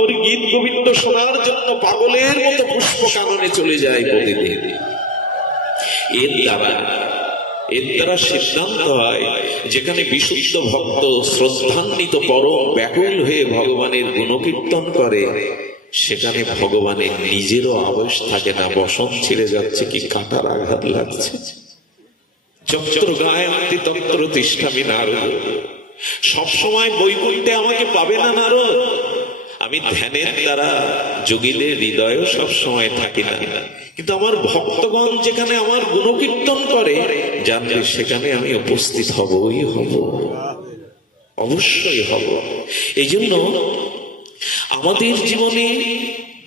ওর গীত গোবিন্দ শোনার জন্য পাগলের মতো পুষ্প কাননে চলে যায় প্রতিদিন। এর দ্বারা সিদ্ধান্ত হয়, যেখানে বিশুদ্ধ ভক্ত শ্রদ্ধান্বিত পরম ব্যাকুল হয়ে ভগবানের গুণকীর্তন করে, সেখানে ভগবানের নিজেরও আবেশ থাকে না। বসন ছিঁড়ে যাচ্ছে কি কাঁটার আঘাত লাগছে। যত্র গায়ন্তি তত্র তিষ্ঠামি নারদ। সবসময় বৈকুণ্ঠে আমাকে পাবে না নারদ। আমি ধ্যানের দ্বারা যোগীদের হৃদয়ে সবসময় থাকি না, কিন্তু আমার ভক্তগণ যেখানে আমার গুণকীর্তন করে জানলে সেখানে আমি উপস্থিত হবই হব, অবশ্যই হব। এই জন্য আমাদের জীবনে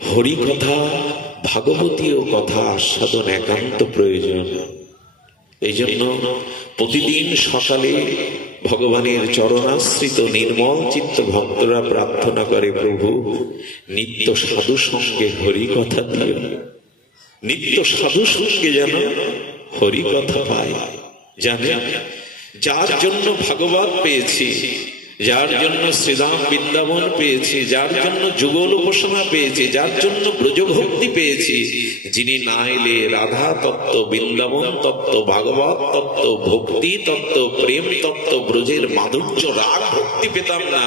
হরি কথা, ভাগবতীয় কথা আস্বাদন একান্ত প্রয়োজন। এই জন্য প্রতিদিন সকালে ভগবানের চরণাশ্রিত নির্মল চিত্ত ভক্তরা প্রার্থনা করে, প্রভু নিত্য সাধু সঙ্গে হরি কথা দিও, নিত্য সাধু সঙ্গে যেন হরি কথা পায়। জানে যার জন্য ভাগবত পেয়েছি, যার জন্য শ্রীধাম বৃন্দাবন পেয়েছি, যার জন্য যুগল উপাসনা পেয়েছি, যার জন্য ব্রজভক্তি পেয়েছি, যিনি না এলে রাধা তত্ত্ব, বৃন্দাবন তত্ত্ব, ভাগবত তত্ত্ব, ভক্তি তত্ত্ব, প্রেম তত্ত্ব, ব্রজের মাধুর্য রাগ ভক্তি পেতাম না,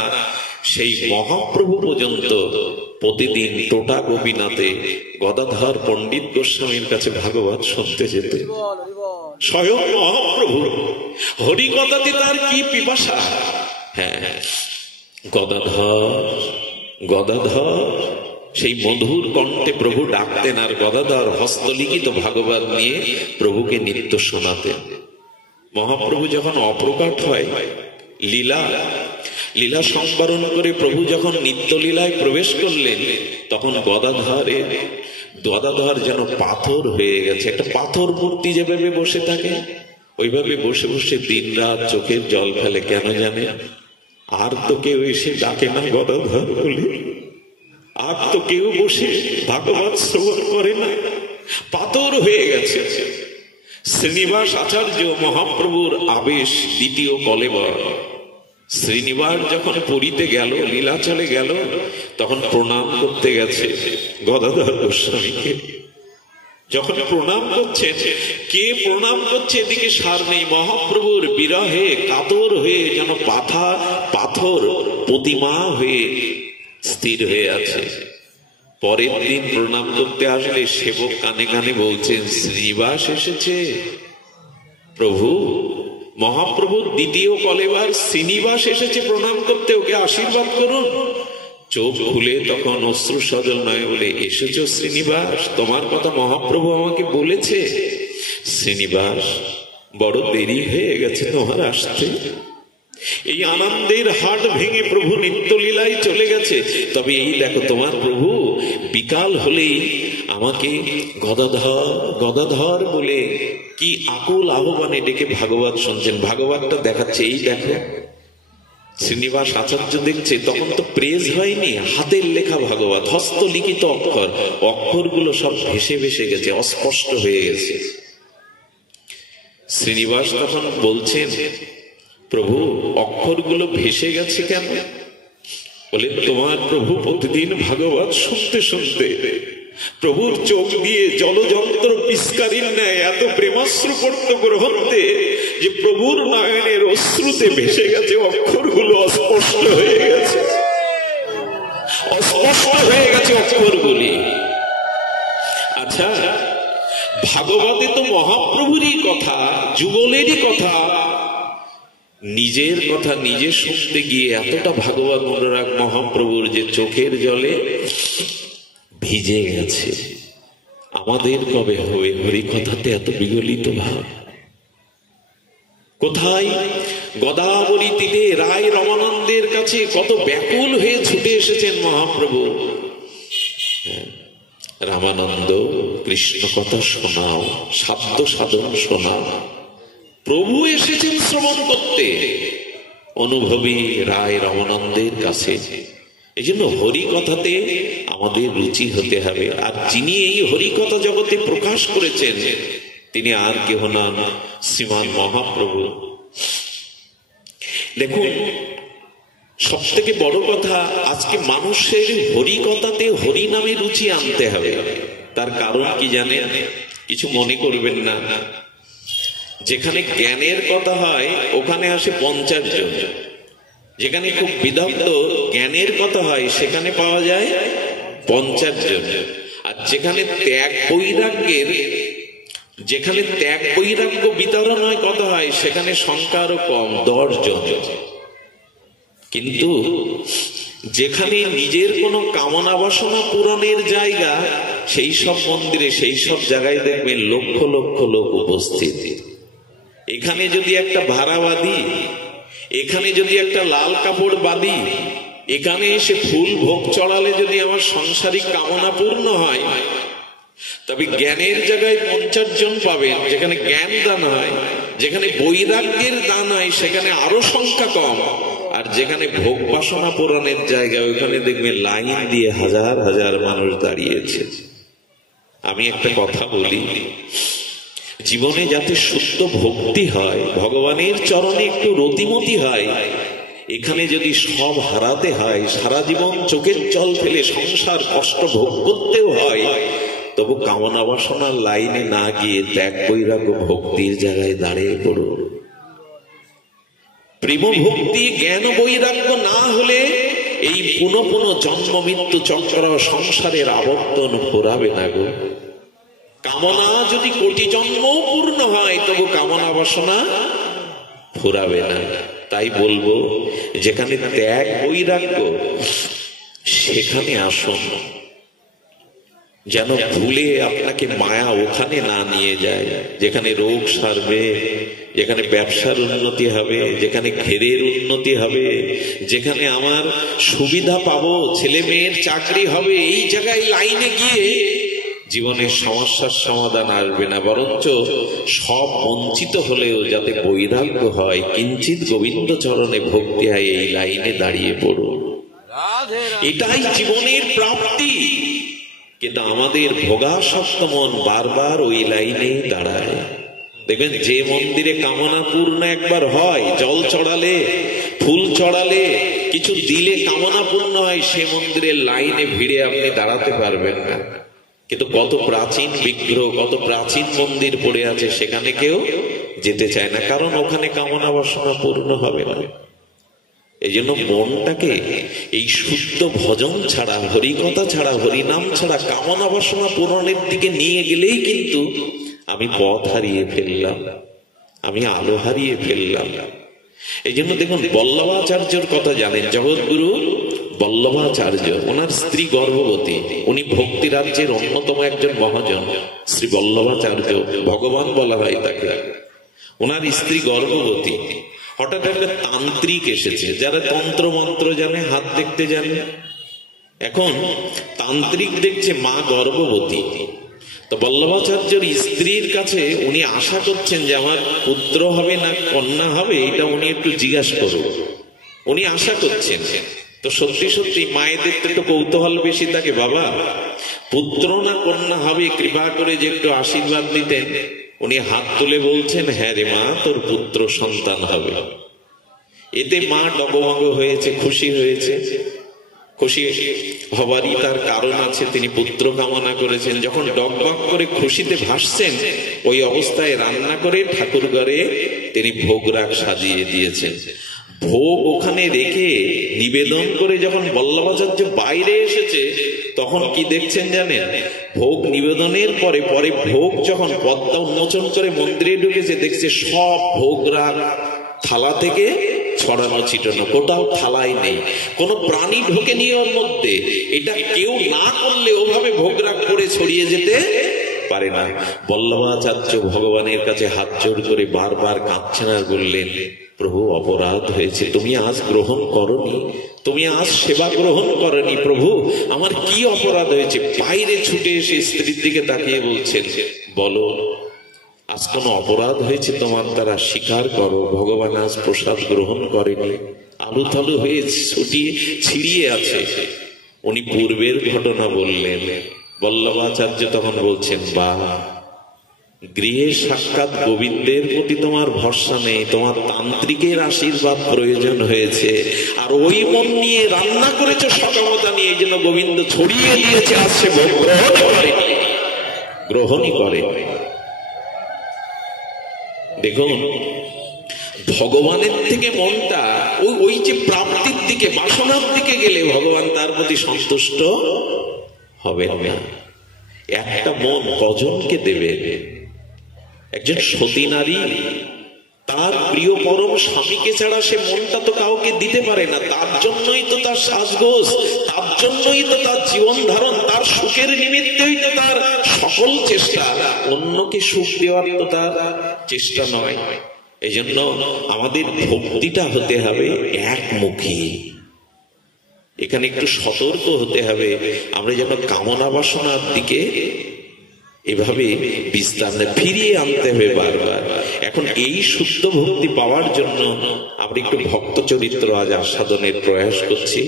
সেই মহাপ্রভু পর্যন্ত প্রতিদিন টোটা গোপীনাথে গদাধর পণ্ডিত গোস্বামীর কাছে ভাগবত শুনতে যেতে। স্বয়ং মহাপ্রভু হরিকথাতে তার কি পিপাসা। হ্যাঁ, গদাধর সেই মধুর কণ্ঠে প্রভু ডাকতেন, আর গদাধর হস্তলিখিত ভাগবত নিয়ে প্রভুকে নিত্য শোনাতেন। মহাপ্রভু যখন অপ্রকাট হয়, লীলা সংবরণ করে প্রভু যখন নিত্য লীলায় প্রবেশ করলেন, তখন গদাধর যেন পাথর হয়ে গেছে। একটা পাথর মূর্তি যেভাবে বসে থাকে, ওইভাবে বসে বসে দিন রাত চোখের জল ফেলে। কেন জানে? আর তো কেউ এসে ডাকে না গদাধর বলে, আর তো কেউ বসে ভাগবত শ্রবণ করে না, পাথর হয়ে গেছে। শ্রীনিবাস আচার্য মহাপ্রভুর আবেশ দ্বিতীয় কলেবর। শ্রীনিবাস যখন পুরীতে গেল, লীলাচলে গেল, তখন প্রণাম করতে গেছে গদাধর গোস্বামীকে। যখন প্রণাম করছে, কে প্রণাম করছে এদিকে সার নেই। মহাপ্রভুর বিরহে কাতর হয়ে যেন পাথর প্রতিমা হয়ে স্থির হয়ে আছে। পরের দিন প্রণাম করতে আসলে সেবক কানে কানে বলছেন, শ্রীনিবাস এসেছে। প্রভু, মহাপ্রভুর দ্বিতীয় কলেবার শ্রীনিবাস এসেছে প্রণাম করতে, ওকে আশীর্বাদ করুন। চোখ খুলে তখন অশ্রু সজল নয় বলে, এসেছো শ্রীনিবাস, তোমার কথা মহাপ্রভু আমাকে বলেছে। শ্রীনিবাস, বড় দেরি হয়ে গেছে তোমার আসতে। এই আনন্দের হাট ভেঙে প্রভু নিত্য লীলায় চলে গেছে। তবে এই দেখো, তোমার প্রভু বিকাল হলেই আমাকে গদাধর বলে কি আকুল আহ্বানে ডেকে ভাগবত শুনছেন। ভাগবতটা দেখাচ্ছে, এই দেখো। শ্রীনিবাস আচার্য দেখছে, তখন তো প্রেস হয়নি, হাতের লেখা ভাগবত, হস্তলিখিত অক্ষরগুলো সব ভেসে ভেসে গেছে, অস্পষ্ট হয়ে গেছে। শ্রীনিবাস তখন বলছেন, প্রভু অক্ষরগুলো ভেসে গেছে কেন? বলে, তোমার প্রভু প্রতিদিন ভাগবত শুনতে শুনতে প্রভুর চোখ দিয়ে জলযন্ত্র পিস্কারির ন্যায় এত প্রেমাশ্রু পড়তো গ্রহণতে যে প্রভুর নয়নের অশ্রুতে ভেসে গেছে, অক্ষরগুলো অস্পষ্ট হয়ে গেছে, অক্ষরগুলি। আচ্ছা, ভাগবতে তো মহাপ্রভুরই কথা, যুগলেরই কথা, নিজের কথা নিজে শুনতে গিয়ে এতটা ভাগবত অনুরাগ মহাপ্রভুর যে চোখের জলে ভিজে গেছে। আমাদের কবে হবে হরি কথাতে এত বিগলিত ভাব? কোথায় গদাবরী তীরে রায় রমানন্দের কাছে কত ব্যাকুল হয়ে ছুটে এসেছেন মহাপ্রভু। রামানন্দ, কৃষ্ণ কথা শোনাও, সাধ্য সাধন শোনাও। প্রভু এসেছেন শ্রবণ করতে, অনুভবী রায় রমানন্দের কাছে। এই জন্য হরি কথাতে আমাদের রুচি হতে হবে। আর যিনি এই হরি কথা জগতে প্রকাশ করেছেন, তিনি আর কেহ নন, শ্রীমান মহাপ্রভু। দেখুন, সব থেকে বড় কথা, আজকে মানুষের হরিকথাতে হরি নামে রুচি আনতে হবে। তার কারণ কি জানেন? কিছু মনে করবেন না। যেখানে জ্ঞানের কথা হয় ওখানে আসে 50 জন, যেখানে খুব বিদগ্ধ জ্ঞানের কথা হয় সেখানে পাওয়া যায় 50 জন, আর যেখানে ত্যাগ বৈরাগ্য বিতরণ হয় কথা হয় সেখানে সংখ্যা আরো কম, 10 জন। কিন্তু যেখানে নিজের কোনো কামনা বাসনা পূরণের জায়গা, সেই সব মন্দিরে সেই সব জায়গায় দেখবেন লক্ষ লক্ষ লোক উপস্থিত। এখানে যদি একটা ভাড়া বাঁধি, এখানে যদি একটা লাল কাপড় বাঁধি, এখানে এসে ফুল ভোগ চড়ালে যদি আমার সংসারিক কামনা পূর্ণ হয়, তবে জ্ঞানের জায়গায় 50 জন পাবেন। যেখানে জ্ঞান দান হয়, যেখানে বৈরাগ্যের দান হয় সেখানে আরো সংখ্যা কম, আর যেখানে ভোগ বাসনা পূরণের জায়গা ওইখানে দেখবেন লাইন দিয়ে হাজার হাজার মানুষ দাঁড়িয়েছে। আমি একটা কথা বলি, জীবনে যাতে শুদ্ধ ভক্তি হয়, ভগবানের চরণে একটু রতিমতি হয়, এখানে যদি সব হারাতে হয়, সারা জীবন চোখের জল ফেলে সংসার কষ্ট ভোগ করতেও হয়, তবু কামনা বাসনার লাইনে না গিয়ে ত্যাগ বৈরাগ্য ভক্তির জায়গায় দাঁড়িয়ে পড়ুন। প্রেম ভক্তি জ্ঞান বৈরাগ্য না হলে এই পুনঃ পুনঃ জন্ম মৃত্যু চক্র সংসারের আবর্তন ফুরাবে না গো। কামনা যদি কোটি জন্ম পূর্ণ হয় তবু কামনা বাসনা ফুরাবে না। তাই বলবো, যেখানে ত্যাগ বৈরাগ্য সেখানে আসুন, যেন ভুলে আপনাকে মায়া ওখানে না নিয়ে যায়। যেখানে রোগ সারবে, যেখানে ব্যবসার উন্নতি হবে, যেখানে ঘেরের উন্নতি হবে, যেখানে আমার সুবিধা পাবো, ছেলে মেয়ের চাকরি হবে, এই জায়গায় লাইনে গিয়ে জীবনের সমস্যার সমাধান আসবে না, বরঞ্চ সব বঞ্চিত হলেও যাতে বৈরাগ্য হয়, কিঞ্চিত গোবিন্দ চরণে ভক্তি হয়, এই লাইনে দাঁড়িয়ে পড়ুন। এটাই জীবনের প্রাপ্তি। কিন্তু আমাদের ভোগাসক্ত মন বারবার ওই লাইনে দাঁড়ায়। দেখবেন যে মন্দিরে কামনা পূর্ণ একবার হয়, জল চড়ালে, ফুল চড়ালে, কিছু দিলে কামনা পূর্ণ হয়, সে মন্দিরের লাইনে ভিড়ে আপনি দাঁড়াতে পারবেন না। কিন্তু কত প্রাচীন বিগ্রহ, কত প্রাচীন মন্দির পড়ে আছে, সেখানে কেউ যেতে চায় না, কারণ ওখানে কামনা বাসনা পূর্ণ হবে না। এই জন্য মনটাকে এই শুদ্ধ ভজন ছাড়া, হরিকথা ছাড়া, হরিনাম ছাড়া কামনা বাসনা পূরণের দিকে নিয়ে গেলেই কিন্তু আমি পথ হারিয়ে ফেললাম, আমি আলো হারিয়ে ফেললাম। এই জন্য দেখুন, বল্লভাচার্যর কথা জানেন, জগৎগুরু বল্লভাচার্য, ওনার স্ত্রী গর্ভবতী, উনি ভক্তি রাজ্যের অন্যতম একজন মহাজন। শ্রী বল্লভাচার্য ভগবান বলা হয় তাকে। ওনার স্ত্রী গর্ভবতী, হঠাৎ একটা তান্ত্রিক এসেছে, যারা তন্ত্র মন্ত্র জানে, হাত দেখতে জানে। এখন তান্ত্রিক দেখছে মা গর্ভবতী, তো বল্লভাচার্যের স্ত্রীর কাছে উনি আশা করছেন যে আমার পুত্র হবে না কন্যা হবে, এটা উনি একটু জিজ্ঞাসা করুন, উনি আশা করছেন। তো সত্যি সত্যি মায়েদের তো একটু কৌতূহল বেশি থাকে, বাবা পুত্র না কন্যা হবে, কৃপা করে যে একটু আশীর্বাদ দিতেন। উনি হাত তুলে বলছেন, হ্যাঁ রে মা, তোর পুত্র সন্তান হবে। এতে মা ডগমগ হয়েছে, খুশি হয়েছে। খুশি হবারই তার কারণ আছে, তিনি পুত্র কামনা করেছেন। যখন ডগমগ করে খুশিতে ভাসছেন, ওই অবস্থায় রান্না করে ঠাকুর ঘরে তিনি ভোগ রাগ সাজিয়ে দিয়েছেন। ভোগ ওখানে রেখে নিবেদন করে যখন বল্লভাচার্য বাইরে এসেছে, তখন কি দেখছেন জানেন? ভোগ নিবেদনের পরে ভোগ যখন পদ্মা উন্মোচন করে মন্দিরে ঢুকেছে, দেখছে সব ভোগ রাগ থালা থেকে ছড়ানো ছিটানো, কোথাও থালাই নেই, কোনো প্রাণী ঢোকেনি ওর মধ্যে। এটা কেউ না করলে ওভাবে ভোগ রাগ করে ছড়িয়ে যেতে পারে না। বল্লভাচার্য ভগবানের কাছে হাত জোড় করে বারবার কাঁদছেন আর বললেন, প্রভু অপরাধ হয়েছে, তুমি আজ গ্রহণ করনি, তুমি আজ সেবা গ্রহণ করনি, প্রভু আমার কি অপরাধ হয়েছে? বাইরে ছুটে এসে স্ত্রীর দিকে তাকিয়ে বলছেন, বলো আজ কোনো অপরাধ হয়েছে তোমার দ্বারা, স্বীকার করো, ভগবান আজ প্রসাদ গ্রহণ করেনি, আলু থালু হয়ে ছিড়িয়ে আছে। উনি পূর্বের ঘটনা বললেন। বল্লভাচার্য তখন বলছেন, বাহ গৃহে সাক্ষাৎ গোবিন্দের প্রতি তোমার ভরসা নেই, তোমার তান্ত্রিকের আশীর্বাদ প্রয়োজন হয়েছে, আর ওই মন নিয়ে রান্না করেছো সকামতা নিয়ে, এই জন্য গোবিন্দ ছড়িয়ে দিয়েছে, আসছে গ্রহণই করে। দেখুন, ভগবানের থেকে মনটা ওই যে প্রাপ্তির দিকে, বাসনার দিকে গেলে ভগবান তার প্রতি সন্তুষ্ট হবেন না। একটা মন কজনকে দেবে? একজন সতী নারী তার প্রিয় পরম স্বামীকে ছাড়া সে মনটা তো কাউকে দিতে পারে না। তার জন্যই তো তার সাজগোজ, তার জন্যই তো তার জীবন ধারণ, তার সুখের নিমিত্তই তো তার সকল চেষ্টা। অন্যকে সুখ দেওয়ার তো তার চেষ্টা নয়। এই জন্য আমাদের ভক্তিটা হতে হবে একমুখী। এখানে একটু সতর্ক হতে হবে, আমরা যেন কামনা বাসনার দিকে এভাবে বিস্তার ফিরিয়ে আনতে হবে বারবার। এখন এই শুদ্ধ ভক্তি পাওয়ার জন্য আমরা একটু ভক্ত চরিত্র আজ আস্বাদনের প্রয়াস করছি।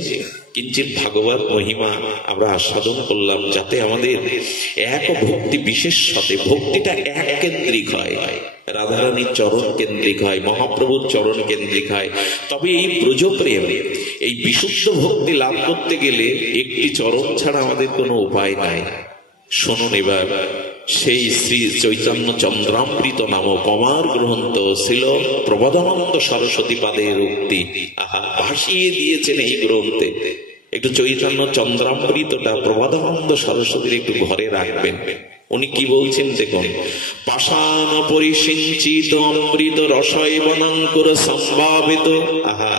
কিঞ্চিৎ ভাগবত মহিমা আমরা আস্বাদন করলাম, যাতে আমাদের এক ভক্তি বিশেষ সাথে ভক্তিটা এক কেন্দ্রিক হয়, রাধারানীর চরণ কেন্দ্রিক হয়, মহাপ্রভুর চরণ কেন্দ্রিক হয়। তবে এই ব্রজপ্রেম, এই বিশুদ্ধ ভক্তি লাভ করতে গেলে একটি চরণ ছাড়া আমাদের কোনো উপায় নাই। শুনুন এবার সেই শ্রী চৈতন্য চন্দ্রামৃত নামক অমার গ্রন্থ ছিল প্রবোধানন্দ সরস্বতী পাদের উক্তি। আহা, ভাসিয়ে দিয়েছেন এই গ্রন্থে। একটু চৈতন্য চন্দ্রামৃতটা প্রবোধানন্দ সরস্বতীর একটু ঘরে রাখবেন। উনি কি বলছেন দেখুন। পাষাণ পরিসিঞ্চিত অমৃত রসৈবনাঙ্কুর সম্ভাবিত। আহা,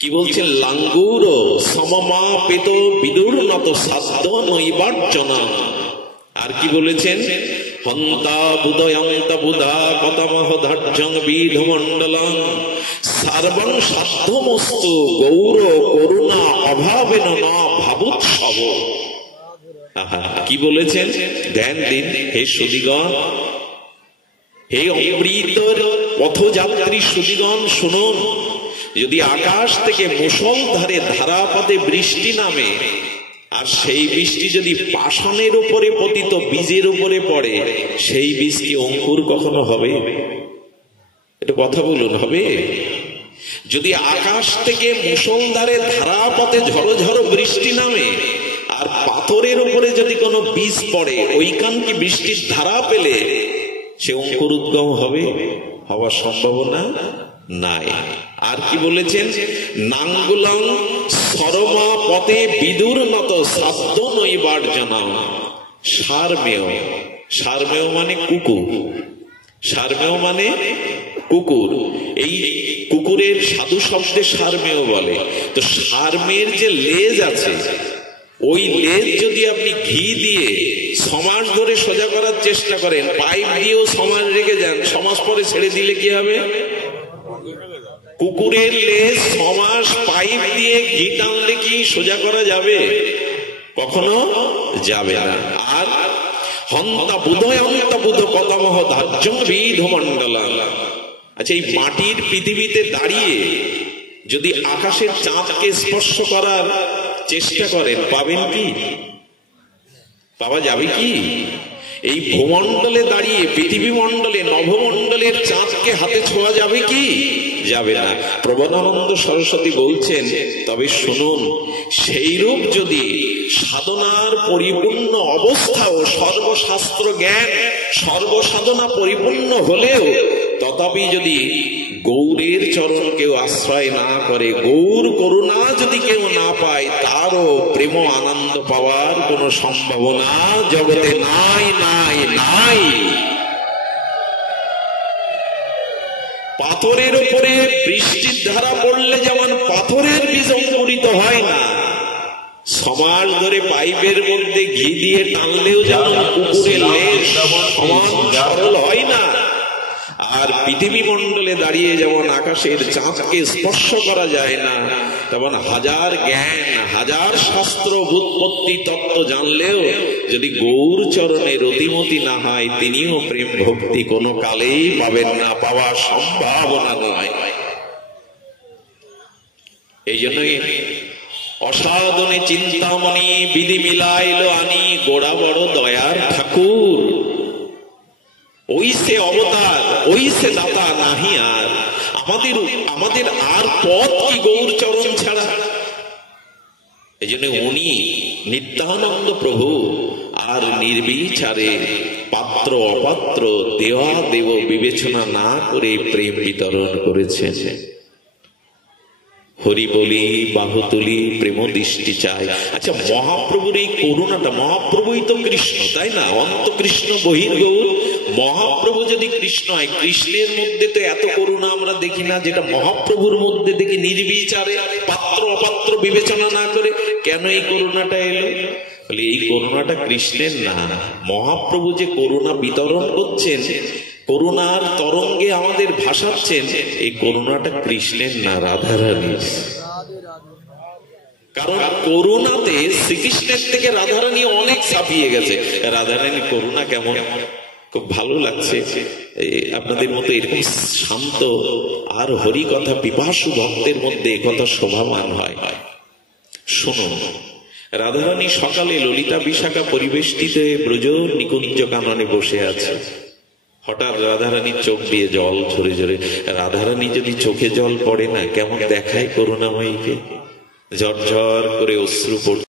কি বলছেন? লাঙ্গুর সমমাপিত বিদুর্নত সাধ্য নৈবার্জনা। আর কি বলেছেন? হন্তা বুদয়ন্ত বুধা পতমহ ধার্যং বিধমণ্ডলং সর্বং সাধ্যমস্তু গৌর করুণা অভাবেন না ভাবুৎসব। আহা, কি বলেছেন? ধ্যান দিন হে সুধীগণ, হে অমৃতর পথযাত্রী সুধীগণ, শুনুন। যদি আকাশ থেকে মুষলধারে ধারাপাতে বৃষ্টি নামে, আর সেই বৃষ্টি যদি পাষাণের উপরে পতিত বীজের উপরে পড়ে, সেই বীজ কি অঙ্কুর কখনো হবে? এটা কথা বলুন, হবে? যদি আকাশ থেকে মুষলধারে ধারাপাতে ঝড়ো ঝড়ো বৃষ্টি নামে, আর পাথরের উপরে যদি কোনো বীজ পড়ে, ওইখান কি বৃষ্টির ধারা পেলে সে অঙ্কুর উদ্গম হবে? হওয়ার সম্ভাবনা নাই। আর কি বলেছেন? নাঙ্গুলং সরমা পথে বিদুর নত সাধ্য নৈবার্জনা। সারমেয়, সারমেয় মানে কুকুর, সারমেয় মানে কুকুর। এই কুকুরের সাধু শব্দে সারমেয় বলে। তো সারমেয়ের যে লেজ আছে, ওই লেজ যদি আপনি ঘি দিয়ে সমাজ ধরে সোজা করার চেষ্টা করেন, পাইপ দিয়েও সমাজ রেখে যান, সমাজ পরে ছেড়ে দিলে কি হবে? কুকুরের লেজ সমাজ পাইপ দিয়ে ঘি টানলে কি সোজা করা যাবে? কখনো যাবে না। আর হন্তা বুধয় অন্ত বুধ পতমহ ধার্যং বিধমণ্ডলং। আচ্ছা, এই মাটির পৃথিবীতে দাঁড়িয়ে যদি আকাশের চাঁদকে স্পর্শ করার চেষ্টা করেন, পাবেন কি? পাওয়া যাবে কি? এই ভূমণ্ডলে দাঁড়িয়ে পৃথিবী মণ্ডলে নভমণ্ডলের চাঁদকে হাতে ছোঁয়া যাবে কি? যাবে না। প্রবোধানন্দ সরস্বতী বলছেন, তবে শুনুন, সেইরূপ যদি সাধনার পরিপূর্ণ অবস্থা ও সর্বশাস্ত্র জ্ঞান সর্বসাধনা পরিপূর্ণ হলেও তথাপি যদি গৌরের চরণ কেউ আশ্রয় না করে, গৌর করুণা যদি কেউ না পায়, তারও প্রেম আনন্দ পাওয়ার কোন সম্ভাবনা জগতে নাই, নাই, নাই। পাথরের উপরে বৃষ্টির ধারা পড়লে যেমন পাথরের বীজ অঙ্কুরিত হয় না, সমাজ ধরে পাইপের মধ্যে ঘি দিয়ে টানলেও যেমন কুকুরের লেজ সমান সরল হয় না, আর পৃথিবী মণ্ডলে দাঁড়িয়ে যেমন আকাশের চাঁদকে স্পর্শ করা যায় না, তেমন হাজার জ্ঞান হাজার শাস্ত্র বুৎপত্তি তত্ত্ব জানলেও যদি গৌর চরণে রতিমতি না হয়, তিনিও প্রেম ভক্তি কোনো কালেই পাবেন না, পাওয়ার সম্ভাবনা নয়। এই জন্যই অসাধনে চিন্তামণি বিধি মিলাইল আনি, গোড়া বড় দয়ার ঠাকুর। ওই সে অবতার, ওই সে দাতা, নাহি আর আমাদের আমাদের আর পথ কি গৌর চরণ ছাড়া। এই জন্য উনি নিত্যানন্দ প্রভু আর নির্বিচারে পাত্র অপাত্র দেওয়া দেব বিবেচনা না করে প্রেম বিতরণ করেছেন। হরি বলি বাহু তুলি প্রেম দৃষ্টি চাই। আচ্ছা, মহাপ্রভুর এই করুণাটা, মহাপ্রভুই তো কৃষ্ণ, তাই না? অন্ত কৃষ্ণ বহির্গৌর। মহাপ্রভু যদি কৃষ্ণ হয়, কৃষ্ণের মধ্যে তো এত করুণা আমরা দেখি না যেটা মহাপ্রভুর মধ্যে দেখি। নির্বিচারে পাত্র অপাত্র বিবেচনা না করে কেন এই করুণাটা এলো? বলে এই করুণাটা কৃষ্ণের না, মহাপ্রভু যে করুণা বিতরণ করছেন, করুণার তরঙ্গে আমাদের ভাসাচ্ছেন, এই করুণাটা কৃষ্ণের না, রাধারানীর। কারণ করুণাতে শ্রীকৃষ্ণের থেকে রাধারানী অনেক ছাপিয়ে গেছে। রাধারানী করুণা কেমন, খুব ভালো লাগছে। আপনাদের মতো এরকম শান্ত আর হরি কথা পিপাসু ভক্তের মধ্যে একথা শোভামান হয়। শুনুন, রাধারানী সকালে ললিতা বিশাখা পরিবেষ্টিত ব্রজ নিকুঞ্জ কাননে বসে আছে। হঠাৎ রাধারানীর চোখ দিয়ে জল ঝরে ঝরে। রাধারানী যদি চোখে জল পড়ে না, কেমন দেখায় করুণাময়ীকে? ঝরঝর করে অশ্রু পড়ছে।